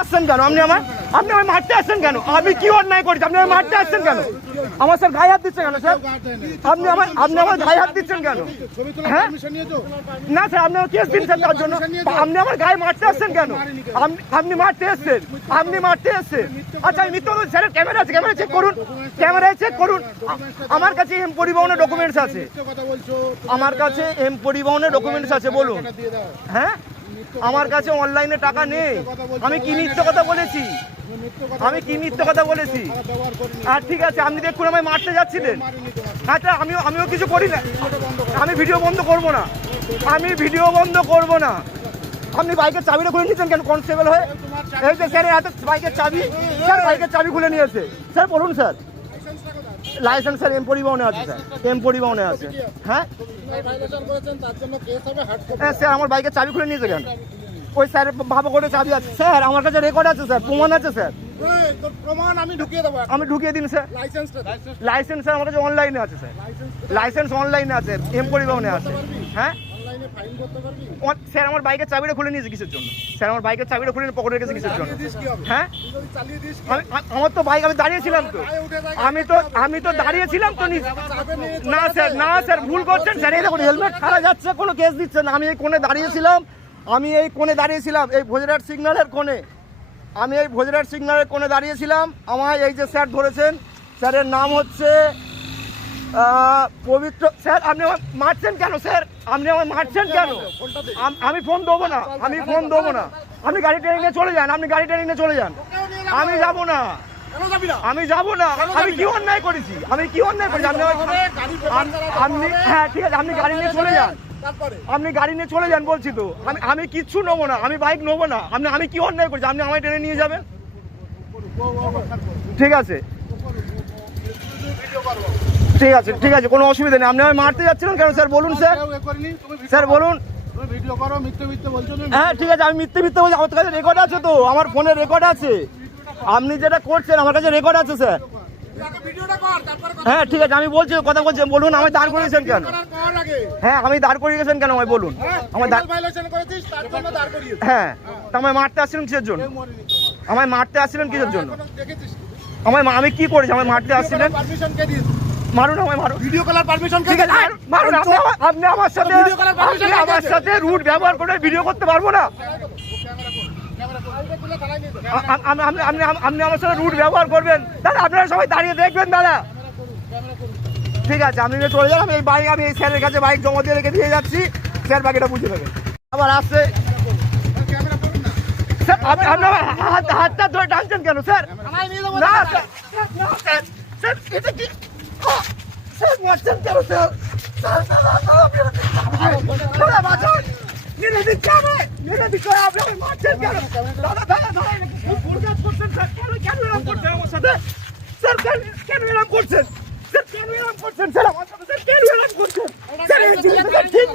আসছেন কেন? আপনি আমার মারতে আসছেন কেন? আমি কি অন্যায় করেছি? আপনি আমার মারতে আসছেন কেন? আমার স্যার গায়ে হাত দিচ্ছেন কেন স্যার? আপনি আমার গায়ে হাত দিচ্ছেন কেন? হ্যাঁ না স্যার, আপনি আমার কেস দিন স্যার তার জন্য। আপনি আমার গায়ে মারতে আসছেন কেন? আপনি মারতে এসছেন, আপনি মারতে এসছেন। আচ্ছা আমি মিথ্যা বলছি, স্যারের ক্যামেরা আছে, ক্যামেরা চেক করুন, ক্যামেরায় চেক করুন। আমার কাছে এম পরিবহনের ডকুমেন্টস আছে, আমার কাছে এম পরিবহনের ডকুমেন্টস আছে, বলুন। হ্যাঁ আমার কাছে অনলাইনে টাকা নেই। আমি কি মিথ্যে কথা বলেছি? আমি কি মিথ্যে কথা বলেছি? আর ঠিক আছে, আপনি দেখুন আমায় মারতে যাচ্ছিলেন। আচ্ছা আমিও কিছু করি না, আমি ভিডিও বন্ধ করব না, আমি ভিডিও বন্ধ করব না। আপনি বাইকের চাবিটা খুলে নিয়েছেন কেন কনস্টেবল হয়ে? এই যে স্যারের হাতে বাইকের চাবি, স্যার বাইকের চাবি খুলে নিয়েছে। স্যার বলুন স্যার, লাইসেন্স স্যার এম পরিবহনে আছে, স্যার এম পরিবহনে আছে। হ্যাঁ হ্যাঁ স্যার, আমার বাইকের চাবি খুলে নিয়েছে কেন? ওই স্যার ভালো করে চাবি আছে স্যার, আমার কাছে রেকর্ড আছে স্যার, প্রমাণ আছে স্যার। আমি ঢুকিয়ে দিন স্যার। লাইসেন্স স্যার আমার কাছে অনলাইনে আছে স্যার, লাইসেন্স অনলাইনে আছে, এম পরিবহনে আছে। হ্যাঁ স্যার আমার বাইকের চাবিটা খুলে নিয়েছে কিসের জন্য? স্যার আমার বাইকের চাবিটা খুলে পকেটে রেখেছে কিসের জন্য? হ্যাঁ আমার তো বাইক, আমি দাঁড়িয়েছিলাম তো, আমি তো দাঁড়িয়েছিলাম তো। না স্যার, না স্যার ভুল করছেন স্যার। এই দেখুন হেলমেট ছাড়া যাচ্ছে, কোনো কেস দিচ্ছে না। আমি এই কোণে দাঁড়িয়েছিলাম, এই ভোজরাট সিগন্যালের কোণে, আমি এই ভোজরাট সিগন্যালের কোণে দাঁড়িয়েছিলাম। আমায় এই যে স্যার ধরেছেন, স্যারের নাম হচ্ছে পবিত্র। স্যার আপনি আমার মারছেন কেন? স্যার আপনি আমার মারছেন কেন? আমি ফোন দেবো না, আমি ফোন দেবো না। আপনি গাড়ি ট্রেনে নিয়ে চলে যান, আপনি গাড়ি ট্রেনে নিয়ে চলে যান। আমি যাবো না, আমি যাবো না। আমি কি অন্যায় করেছি? আমি কি অন্যায় করেছি? আপনি হ্যাঁ ঠিক আছে, আপনি গাড়ি নিয়ে চলে যান, আপনি গাড়ি নিয়ে চলে যান বলছি তো। আমি কিচ্ছু নেবো না, আমি বাইক নেবো না। আমি কি অন্যায় করেছি? আপনি আমায় ট্রেনে নিয়ে যাবেন, ঠিক আছে ঠিক আছে ঠিক আছে, কোনো অসুবিধা নেই। আপনি আমায় মারতে যাচ্ছিলেন কেন স্যার? বলুন স্যার, স্যার বলুন। হ্যাঁ ঠিক আছে, আমি মিথ্যে বলছি, আমার কাছে রেকর্ড আছে তো, আমার ফোনে রেকর্ড আছে। আপনি যেটা করছেন আমার কাছে রেকর্ড আছে স্যার। হ্যাঁ ঠিক আছে, আমি বলছি, কথা বলছি, বলুন আমায় দাঁড় করিয়েছেন কেন? হ্যাঁ আমি দাঁড় করিয়েছেন কেন আমায় বলুন। হ্যাঁ তা আমায় মারতে আসছিলেন কিসের জন্য? আমায় মারতে আসছিলেন কিসের জন্য? আমি কি করেছি? আমায় মারতে আসছিলেন? মারুন আমায়, মারুন। ভিডিও কলার পারমিশন ঠিক আছে, মারুন। আপনি আমার সাথে রুট ব্যবহার করে ভিডিও করতে পারবো না। আপনি আমার সাথে রুট ব্যবহার করবেন দাদা, আপনারা সবাই দাঁড়িয়ে দেখবেন দাদা। ঠিক আছে আপনি চলে যান, আমি এই স্যারের কাছে বাইক জমা দিয়ে রেখে দিয়ে যাচ্ছি, স্যার বাকিটা বুঝে নেবেন। আবার আসছে স্যার, আপনি হাতটা ধরে টানছেন কেন স্যার? না স্যার, স্যার এটা কি স্যার মারছেন কেন স্যার? আপনি মারছেন কেন? দাদা ভুল কাজ করছেন স্যার, কেন এরকম করছেন আমার সাথে? স্যার কেন এরকম করছেন? স্যার কেন এরকম করছেন? স্যার আমার সাথে কেন এরকম করছেন? স্যার এই জিনিসটা ঠিক